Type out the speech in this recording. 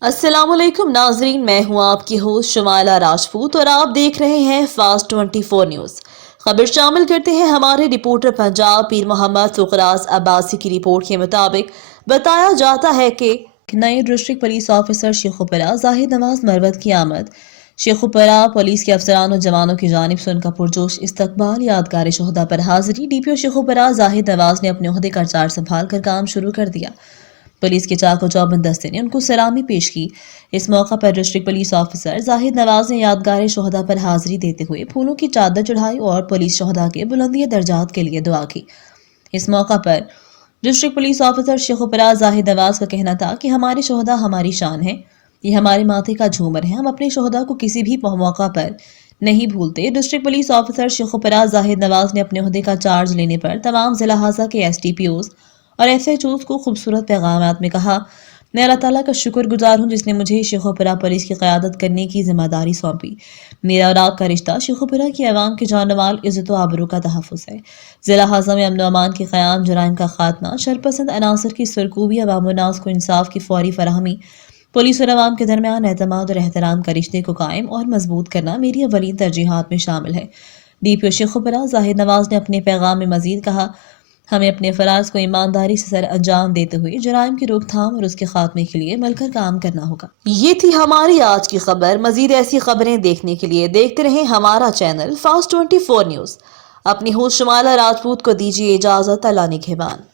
अस्सलाम वालेकुम नाजरीन, मैं हूं आपकी होस्ट शमाला राजपूत और आप देख रहे हैं फास्ट 24 न्यूज़। खबर शामिल करते हैं हमारे रिपोर्टर पंजाब पीर मोहम्मद फुकराज अब्बासी की रिपोर्ट के मुताबिक बताया जाता है कि नए district police officer Sheikhupura Zahid Nawaz Marwat की आमद। शेखुपुरा पुलिस के अफसरान और जवानों की जानिब से उनका पुरजोश इस्तकबाल, यादगार शोहदा पर हाजिरी। डीपीओ शेखुपुरा जाहिद नवाज ने अपने ओहदे का चार्ज संभाल कर काम शुरू कर दिया। पुलिस के चाको चौबंद दस्ते ने उनको सलामी पेश की। इस मौका पर district police officer Zahid Nawaz ने यादगार शोहदा पर हाजिरी देते हुए फूलों की चादर चढ़ाई और पुलिस शोहदा के बुलंदी दर्जात के लिए दुआ की। इस मौका पर district police officer Sheikhupura Zahid Nawaz का कहना था कि हमारे शोहदा हमारी शान है, ये हमारे माथे का झूमर है, हम अपने शोहदा को किसी भी मौका पर नहीं भूलते। District police officer Sheikhupura Zahid Nawaz ने अपने ओहदे का चार्ज लेने पर तमाम जिला हाजा के SDPOs और SHOs को खूबसूरत पैगामात में कहा, मैं अल्लाह ताला का शुक्रगुजार हूँ जिसने मुझे शेखुपुरा पुलिस की क़यादत करने की जिम्मेदारी सौंपी। मेरा और आपका रिश्ता शेखुपुरा की आवाम के जानमाल इज़्ज़त व आबरू का तहफ़्फ़ुज़ है। ज़िला हाजा में अमन अमान के क़याम, जराइम का खात्मा, शरपसंद अनासर की सरकूबी, अवाम उन्नास को इंसाफ की फौरी फराहमी, पुलिस और अवाम के दरमियान एतमाद और एहतराम का रिश्ते को कायम और मजबूत करना मेरी अवलीन तरजीहात में शामिल है। DPO शेखुपुरा जाहिद नवाज ने अपने पैगाम में मजीद कहा, हमें अपने फराज को ईमानदारी से सर अंजाम देते हुए जराइम की रोकथाम और उसके खात्मे के लिए मिलकर काम करना होगा। ये थी हमारी आज की खबर। मजीद ऐसी खबरें देखने के लिए देखते रहें हमारा चैनल फास्ट 24 न्यूज़। अपनी होस्ट शमाला राजपूत को दीजिए इजाजत। अल्लाह निगहबान।